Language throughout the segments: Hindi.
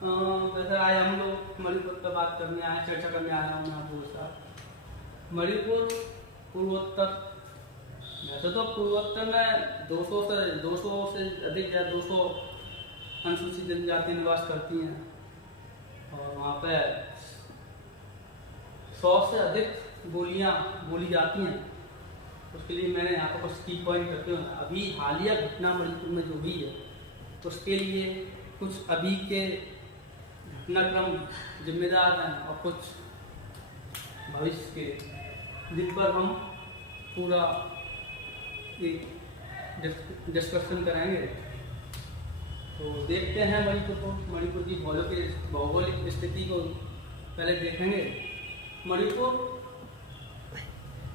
वैसे आज हम लोग मणिपुर पर बात करने आए, चर्चा करने आया हूँ मैं आपके साथ। मणिपुर पूर्वोत्तर, वैसे तो पूर्वोत्तर में 200 से अधिक या 200 अनुसूचित जनजाति निवास करती हैं और वहाँ पे 100 से अधिक बोलियाँ बोली जाती हैं। उसके लिए मैंने यहाँ पर कुछ की पॉइंट रखे हुए हैं। अभी हालिया घटना मणिपुर में जो हुई है उसके लिए कुछ अभी के घटनाक्रम जिम्मेदार हैं और कुछ भविष्य के, जिन पर हम पूरा एक डिस्कशन करेंगे। तो देखते हैं मणिपुर को, मणिपुर की भौगोलिक स्थिति को पहले देखेंगे।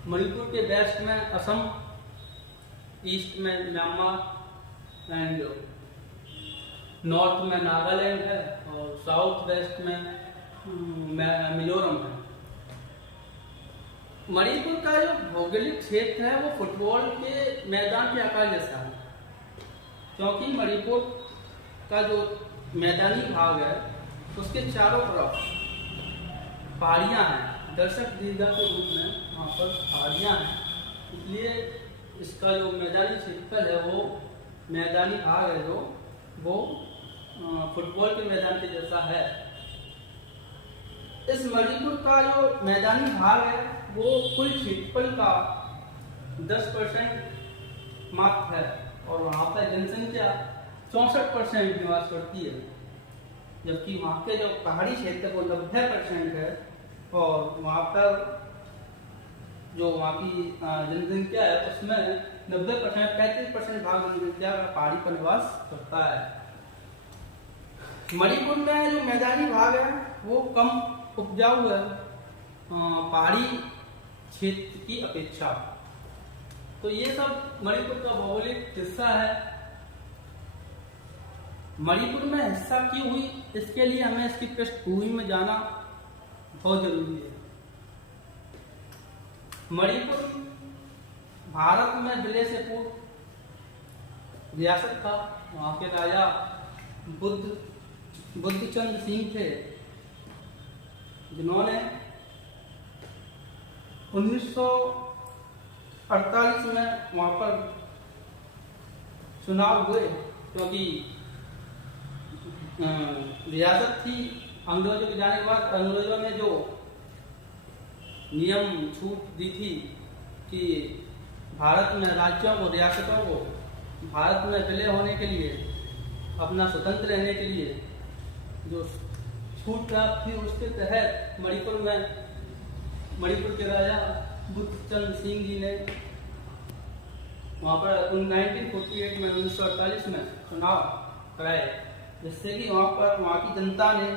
मणिपुर के वेस्ट में असम, ईस्ट में म्यांमार एंड नॉर्थ में नागालैंड है और साउथ वेस्ट में मिजोरम है। मणिपुर का जो भौगोलिक क्षेत्र है वो फुटबॉल के मैदान के आकार जैसा है, क्योंकि मणिपुर का जो मैदानी भाग है उसके चारों तरफ पहाड़ियाँ हैं, दर्शक दीर्घा के रूप में वहाँ पर पहाड़ियाँ हैं, इसलिए इसका जो मैदानी क्षेत्र है वो मैदानी भाग है जो वो फुटबॉल के मैदान के जैसा है। इस मणिपुर का जो मैदानी भाग है वो कुल क्षेत्रफल का 10% मात्र है और वहाँ पर जनसंख्या 64% निवास करती है, जबकि वहाँ के जो पहाड़ी क्षेत्र वो 90% है और वहाँ पर जो वहाँ की जनसंख्या है उसमें 90% 35% भाग जनसंख्या पहाड़ी पर निवास करता है। मणिपुर में जो मैदानी भाग है वो कम उपजाऊ है पहाड़ी क्षेत्र की अपेक्षा। तो ये सब मणिपुर का भौगोलिक हिस्सा है। मणिपुर में हिस्सा क्यों हुई, इसके लिए हमें इसकी पृष्ठभूमि में जाना बहुत जरूरी है। मणिपुर भारत में विलय से पूर्व रियासत था। वहाँ के राजा बुद्धचंद्र सिंह थे, जिन्होंने 1948 में वहाँ पर चुनाव हुए, क्योंकि रियासत थी अंग्रेजों के जाने के बाद। अंग्रेजों ने जो नियम छूट दी थी कि भारत में राज्यों को, रियासतों को भारत में विलय होने के लिए, अपना स्वतंत्र रहने के लिए जो छूट प्राप्त थी, उसके तहत मणिपुर के राजा बुद्धचंद्र सिंह जी ने वहाँ पर 1948 में 1948 में चुनाव कराए, जिससे कि वहाँ की जनता ने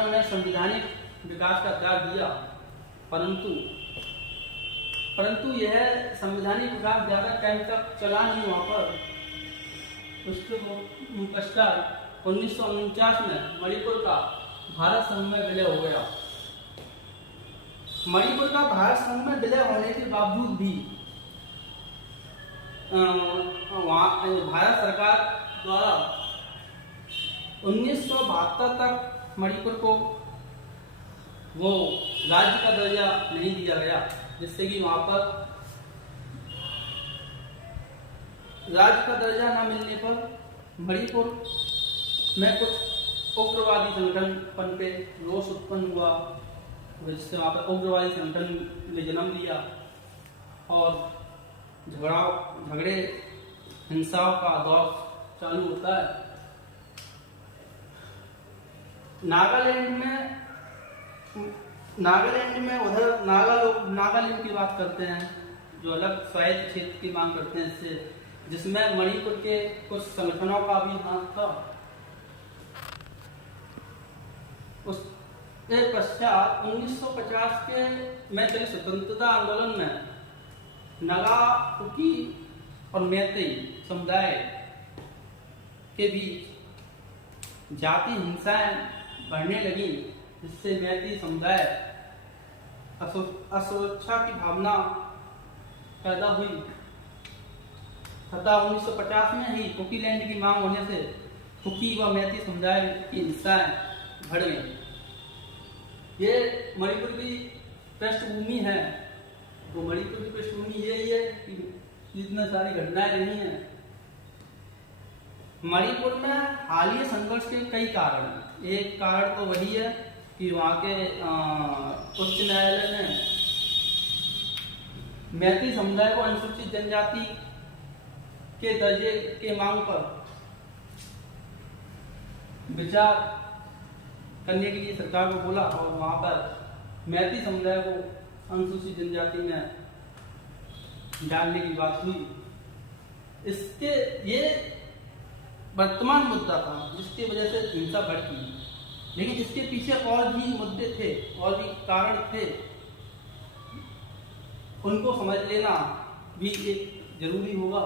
उन्हें संवैधानिक विकास का त्याग दिया। परंतु यह संवैधानिक विकास ज़्यादा टाइम तक चला नहीं वहाँ पर। उसके पश्चात 1949 में मणिपुर का भारत संघ में विलय हो गया। मणिपुर का भारत संघ में विलय होने के बावजूद भी भारत सरकार द्वारा 1972 तक मणिपुर को वो राज्य का दर्जा नहीं दिया गया, जिससे कि वहाँ पर राज्य का दर्जा न मिलने पर मणिपुर में कुछ उग्रवादी संगठन पनपे, रोष उत्पन्न हुआ, जिससे वहाँ पर उग्रवादी संगठन ने जन्म लिया और झगड़े हिंसाओं का दौर चालू होता है। नागालैंड में उधर नागालैंड की बात करते हैं, जो अलग स्वायत्त क्षेत्र की मांग करते हैं, इससे जिसमें मणिपुर के कुछ संगठनों का भी हाथ था। उसके पश्चात 1950 के में चले स्वतंत्रता आंदोलन में नगा, कुकी और मैतेई समुदाय के बीच जाति हिंसाएं बढ़ने लगी, जिससे मैतेई समुदाय असुरक्षा की भावना पैदा हुई तथा 1950 में ही कुकीलैंड की मांग होने से कुकी व मैती समुदाय की हिंसाएं बढ़ गई। ये मणिपुर की पृष्ठभूमि है। वो मणिपुर की पृष्ठभूमि यही है कि जितनी सारी घटनाएं रही हैं। मणिपुर में हालिया संघर्ष के कई कारण हैं। एक कारण तो वही है कि वहाँ के उच्च न्यायालय ने मैती समुदाय को अनुसूचित जनजाति के दर्जे के मांग पर विचार करने के लिए सरकार को बोला और वहाँ पर मैती समुदाय को अनुसूचित जनजाति में डालने की बात हुई। इसके ये वर्तमान मुद्दा था जिसकी वजह से हिंसा बढ़ती, लेकिन इसके पीछे और भी मुद्दे थे, और भी कारण थे। उनको समझ लेना भी एक जरूरी होगा।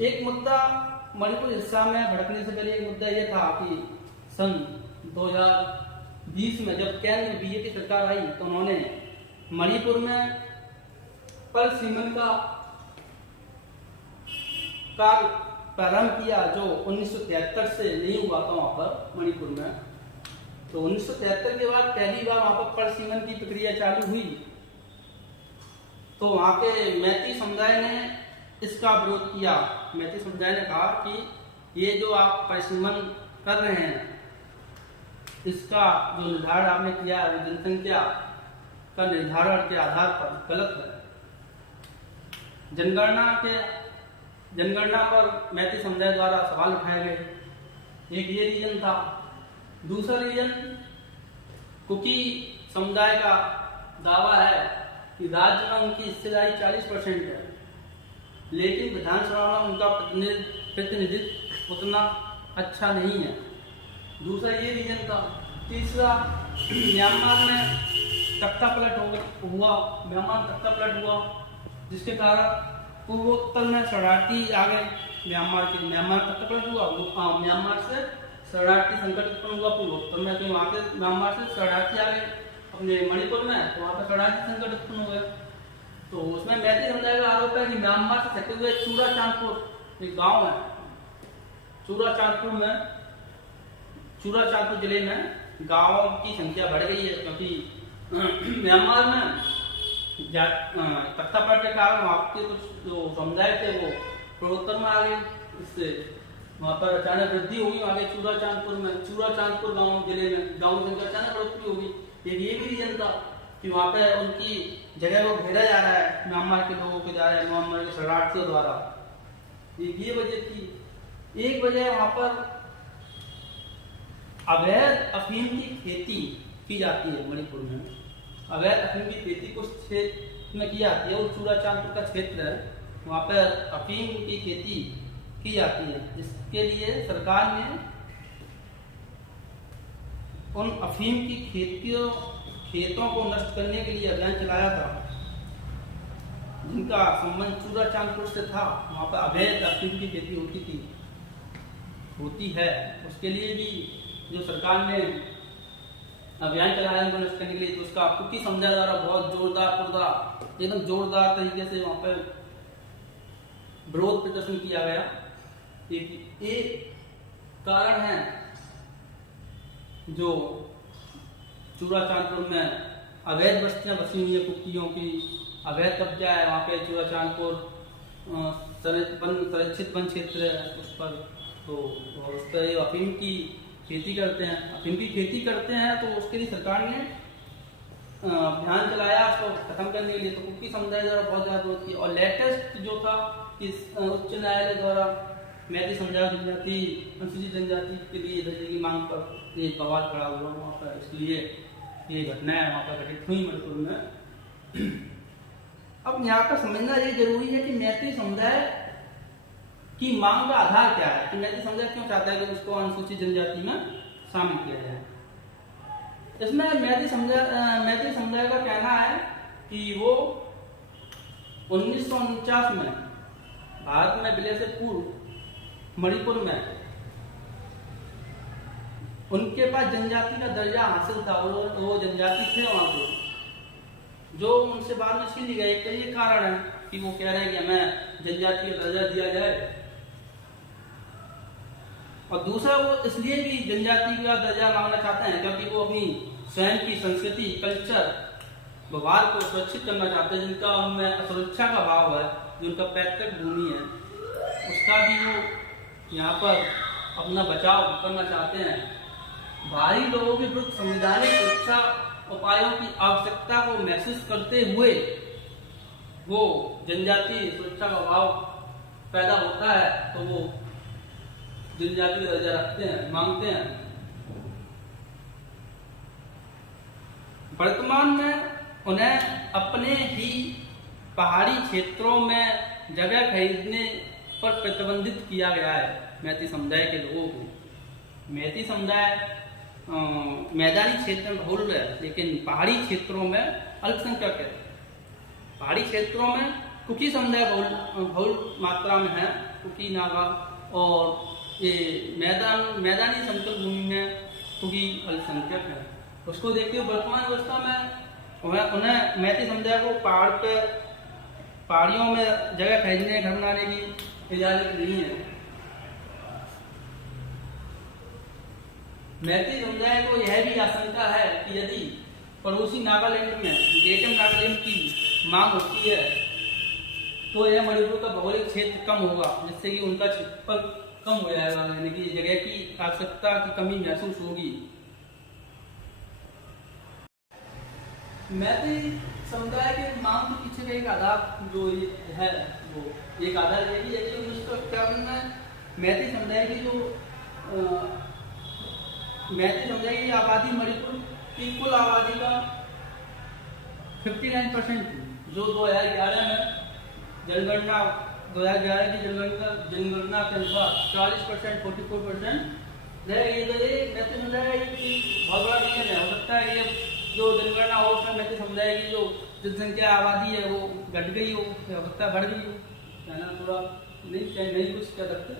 एक मुद्दा मणिपुर हिस्सा में भड़कने से पहले एक मुद्दा यह था कि सन 2020 में जब केंद्र बीजेपी सरकार आई तो उन्होंने मणिपुर में पर्ल सीमन का कार्य प्रारंभ किया, जो 1973 से नहीं हुआ था वहां पर मणिपुर में। तो 1973 के बाद पहली बार वहां पर पर्ल सीमन की प्रक्रिया चालू हुई। तो वहां के मैती समुदाय ने इसका विरोध किया। मैती समुदाय ने कहा कि ये जो आप परिसीमन कर रहे हैं, इसका जो निर्धारण आपने किया है वो जनसंख्या का निर्धारण के आधार पर गलत है। जनगणना पर मैती समुदाय द्वारा सवाल उठाए गए। एक ये रीजन था। दूसरा रीजन कुकी समुदाय का दावा है कि राज्य में उनकी हिस्सेदारी 40% है, लेकिन विधानसभा में उनका प्रतिनिधित्व उतना अच्छा नहीं है। दूसरा ये रीजन था। तीसरा, म्यांमार में तख्ता पलट हुआ, जिसके कारण पूर्वोत्तर में शरणार्थी आ गए। म्यांमार तख्ता पलट हुआ, म्यांमार से शरणार्थी संकट उत्पन्न हुआ पूर्वोत्तर में। तो वहाँ के म्यांमार से शरणार्थी आ गए अपने मणिपुर में, तो वहाँ पर शरणार्थी संकट उत्पन्न हो गया। तो उसमें मैती समुदाय का आरोप है कि म्यांमार से सटे हुए चूरा चांदपुर एक गांव है, चूरा चांदपुर जिले में गांवों की संख्या बढ़ गई है, क्योंकि म्यांमार में तख्ता पलट के कारण वहाँ के कुछ जो समुदाय थे वो पूर्वोत्तर में आ गए। इससे वहाँ पर अचानक वृद्धि होगी। वहाँ के चूरा चांदपुर गांव जिले में गांव की संख्या अचानक बढ़ोतरी होगी। एक ये भी रीजन था कि वहाँ पे उनकी जगह को घेरा जा रहा है, म्यांमार के लोगों को जा रहा है, म्यांमार के शरणार्थियों द्वारा। ये वजह थी। एक वजह वहाँ पर अवैध अफीम की खेती की जाती है। मणिपुर में अवैध अफीम की खेती कुछ क्षेत्र में की जाती है। वो चूरा चांदपुर का क्षेत्र है, वहाँ पर अफीम की खेती की जाती है, जिसके लिए सरकार ने उन अफीम की खेतों को नष्ट करने के लिए अभियान चलाया था, जिनका संबंध चूरा चांदपुर से था। वहाँ पर अवैध अफीम की खेती होती है। उसके लिए भी जो सरकार ने अभियान चलाया उनको नष्ट करने के लिए, तो उसका कुकी समुदाय द्वारा बहुत एकदम जोरदार तरीके से वहाँ पर विरोध प्रदर्शन किया गया। एक कारण है जो चूरा चांदपुर में अवैध बस्तियां बसी हुई है, कुकियों की अवैध कब्जा है। वहाँ पे चूरा चांदपुर संरक्षित वन क्षेत्र है उस पर, तो उस पर अफीम की खेती करते हैं। तो उसके लिए सरकार ने अभियान चलाया उसको खत्म करने के लिए। तो कुकी समुदाय द्वारा बहुत ज़्यादा विरोध किया। और लेटेस्ट जो था कि उच्च न्यायालय द्वारा मैती समुदाय जनजाति अनुसूचित जनजाति के लिए दर्जे की मांग पर एक बवाल खड़ा हुआ वहाँ पर, इसलिए ये घटनाएं वहाँ पर घटित हुई मणिपुर में। अब यहाँ पर समझना ये जरूरी है कि मैती समुदाय की मांग का आधार क्या है, कि मैती समुदाय क्यों चाहता है कि उसको अनुसूचित जनजाति में शामिल किया जाए। इसमें मैती समुदाय का कहना है कि वो 1949 में भारत में विलय से पूर्व मणिपुर में उनके पास जनजाति का दर्जा हासिल था, वो जनजाति थे वहां पे, जो उनसे बाद में छीन गए। तो ये कारण है कि वो कह रहे हैं कि हमें जनजाति का दर्जा दिया जाए। और दूसरा वो इसलिए भी जनजाति का दर्जा मांगना चाहते हैं क्योंकि वो अपनी स्वयं की संस्कृति, कल्चर, व्यवहार को सुरक्षित करना चाहते हैं। जिनका उनमें सुरक्षा का भाव है, जो उनका पैतृक भूमि है, उसका भी वो यहाँ पर अपना बचाव करना चाहते हैं। बाहरी लोगों के विरुद्ध संवैधानिक सुरक्षा उपायों की आवश्यकता को महसूस करते हुए वो जनजाति सुरक्षा का भाव पैदा होता है, तो वो जनजाति का दर्जा रखते हैं, मांगते हैं। वर्तमान में उन्हें अपने ही पहाड़ी क्षेत्रों में जगह खरीदने पर प्रतिबंधित किया गया है मैती समुदाय के लोगों को। मैती समुदाय मैदानी क्षेत्र में बहुल है, लेकिन पहाड़ी क्षेत्रों में अल्पसंख्यक है। पहाड़ी क्षेत्रों में कुकी समुदाय बहुल मात्रा में है, कुकी, नागा, और ये मैदानी समतल भूमि में कुकी अल्पसंख्यक है। उसको देखते हुए वर्तमान अवस्था में उन्हें मैती समुदाय को पहाड़ियों में जगह खरीदने, घर बनाने की इजाजत नहीं है। मैती समुदाय को यह भी आशंका है कि यदि पड़ोसी नागालैंड में ग्रेटर नागालैंड की मांग होती है तो यह मणिपुर का भौगोलिक क्षेत्र कम होगा, जिससे कि उनका क्षेत्रफल कम हो जाएगा, यानी कि जगह की आवश्यकता की कमी महसूस होगी। मैती समुदाय के मांग के पीछे का एक आधार जो है, वो एक आधार ये भी है कि 1951 में मैती समुदाय की आबादी मणिपुर की कुल आबादी का 59% थी, जो 2011 में जनगणना 2011 की जनगणना के अनुसार 40%, 44% रह गई। तो ये मैती समुदाय की बहुत बड़ा रीजन है। हो सकता है ये जो जनगणना हो उसमें मैती समुदाय की जो जनसंख्या आबादी है वो घट गई हो सकता है बढ़ गई हो, कहना थोड़ा नहीं कुछ कह सकते,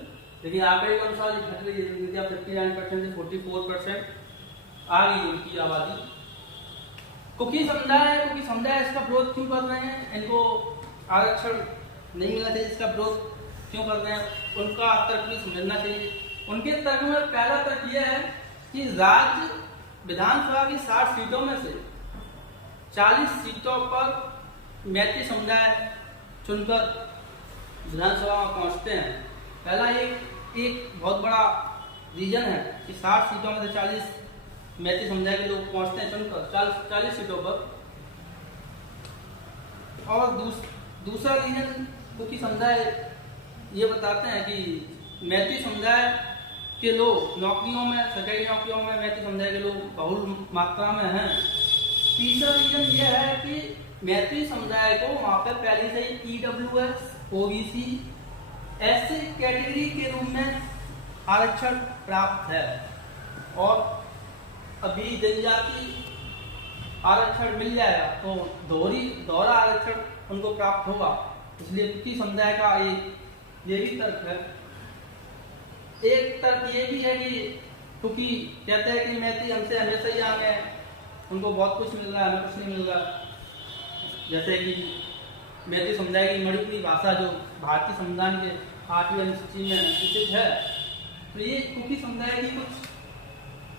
लेकिन आंकड़े के अनुसार घट गई है जनसंख्या 59% से 44% आ गई उनकी आबादी। कुकी समुदाय इसका विरोध क्यों कर रहे हैं? इनको आरक्षण नहीं मिलना चाहिए, इसका विरोध क्यों कर रहे हैं? उनका तर्क भी समझना चाहिए। उनके तर्क में पहला तर्क यह है कि राज्य विधानसभा की 60 सीटों में से 40 सीटों पर मैती समुदाय चुनकर विधानसभा में पहुंचते हैं। पहला एक बहुत बड़ा रीजन है कि 60 सीटों में से 40 मैती समुदाय के लोग पहुंचते हैं चुनकर 40 सीटों पर। और दूसरा रीजन कुकी समुदाय ये बताते हैं कि मैती समुदाय के लोग नौकरियों में, सरकारी नौकरियों में मैती समुदाय के लोग बहुल मात्रा में हैं। तीसरा रीजन यह है कि मैती समुदाय को वहाँ पर पहले से ही EWS, OBC, ऐसे कैटेगरी के रूप में आरक्षण प्राप्त है, और अभी जनजाति आरक्षण मिल जाएगा तो दोहरा आरक्षण उनको प्राप्त होगा। इसलिए कुकी समुदाय का ये भी तर्क है। एक तर्क ये भी है कि कुकी कहते हैं कि मैती हमसे हमेशा ही आगे हैं, उनको बहुत कुछ मिल रहा है, हमें कुछ नहीं मिल रहा। जैसे कि मैती समुदाय की मणिपुरी भाषा जो भारतीय संविधान के 8वीं अनुसूची में स्थित है, तो ये कुकी समुदाय की कुछ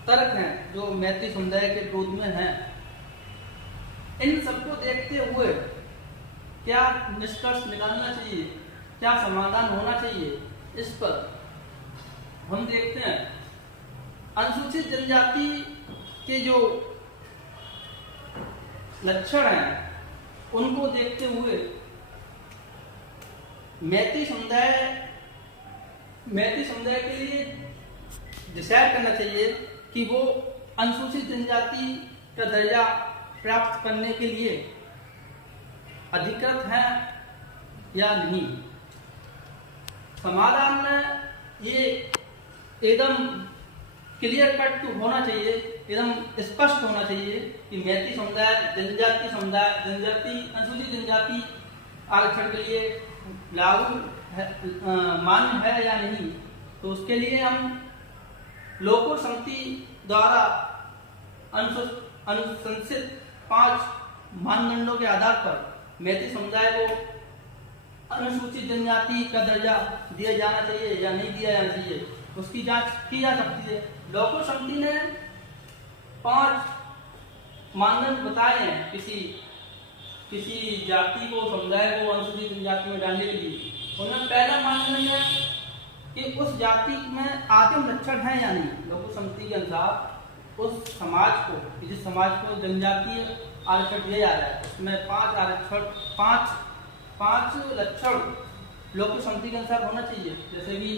तर्क हैं जो मैती समुदाय के विरोध में हैं। इन सबको देखते हुए क्या निष्कर्ष निकालना चाहिए, क्या समाधान होना चाहिए, इस पर हम देखते हैं। अनुसूचित जनजाति के जो लक्षण हैं उनको देखते हुए मैती समुदाय के लिए डिसाइड करना चाहिए कि वो अनुसूचित जनजाति का दर्जा प्राप्त करने के लिए अधिकृत है या नहीं। समाधान में ये एकदम क्लियर कट होना चाहिए, एकदम स्पष्ट होना चाहिए कि मैती समुदाय, अनुसूचित जनजाति आरक्षण के लिए लागू है, मान्य है या नहीं। तो उसके लिए हम लोकूर समिति द्वारा अनुशंसित 5 मानदंडों के आधार पर मैती समुदाय को अनुसूचित जनजाति का दर्जा दिया जाना चाहिए या नहीं दिया जाना चाहिए, उसकी जांच की जा सकती है। लोको समिति ने 5 मानदंड बताए हैं किसी जाति को, समुदाय को अनुसूचित जनजाति में डालने के लिए। उनमें पहला मानदंड है कि उस जाति में आदिम लक्षण है या नहीं। लोको समिति के अनुसार उस समाज को, जिस समाज को जनजातीय आरक्षण दिया जा रहा है, उसमें 5 लक्षण लोको समिति के अनुसार होना चाहिए। जैसे कि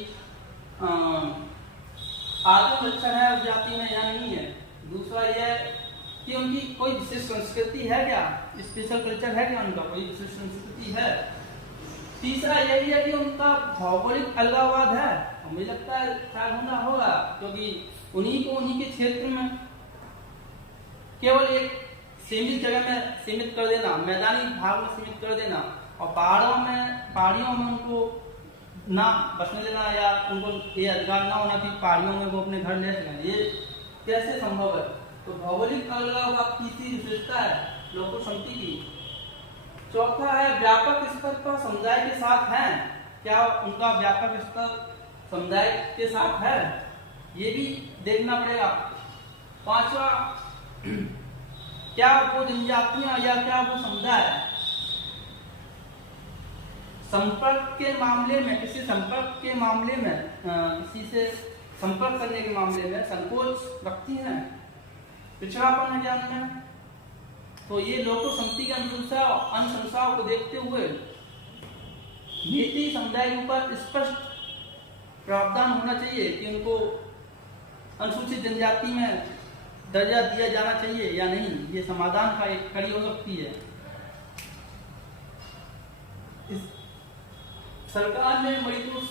आदिम लक्षण है उस जाति में या नहीं है। दूसरा यह कि उनकी कोई विशेष संस्कृति है क्या, स्पेशल कल्चर है क्या, उनका कोई विशेष संस्कृति है। तीसरा यही है कि उनका भौगोलिक अलगाववाद है। मुझे लगता है शायद होगा, क्योंकि उन्हीं को उन्हीं के क्षेत्र में केवल एक सीमित जगह में सीमित कर देना, मैदानी भाग में सीमित कर देना, और पहाड़ियों में उनको ना बसने देना, या उनको ये अधिकार ना होना कि पहाड़ियों में वो अपने घर ले सकें, ये कैसे संभव है। तो भौगोलिक अलगाववाद तीसरी विशेषता है लोको समिति की। चौथा है व्यापक स्तर पर समुदाय के साथ है, क्या उनका व्यापक स्तर समुदाय के साथ है, ये भी देखना पड़ेगा। पांचवा, क्या वो जनजातियां या क्या वो समुदाय संपर्क के मामले में, किसी संपर्क के मामले में, किसी से संपर्क करने के मामले में संकोच रखती हैं, पिछड़ापन है ज्ञान में। तो ये लोको समिति की अनुशंसाओं को देखते हुए नीति समुदाय के ऊपर स्पष्ट प्रावधान होना चाहिए कि उनको अनुसूचित जनजाति में दर्जा दिया जाना चाहिए या नहीं। ये समाधान का एक कड़ी हो सकती है। सरकार ने मणिपुर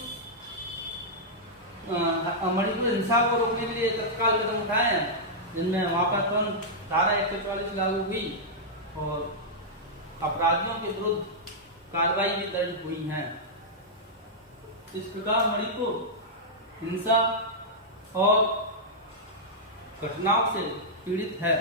हिंसा को रोकने के लिए तत्काल कदम उठाए हैं, जिनमें वहां पर तुरंत धारा 144 लागू हुई और अपराधियों के विरुद्ध कार्रवाई भी दर्ज हुई है। इस प्रकार मणिपुर हिंसा और घटनाओं से पीड़ित है।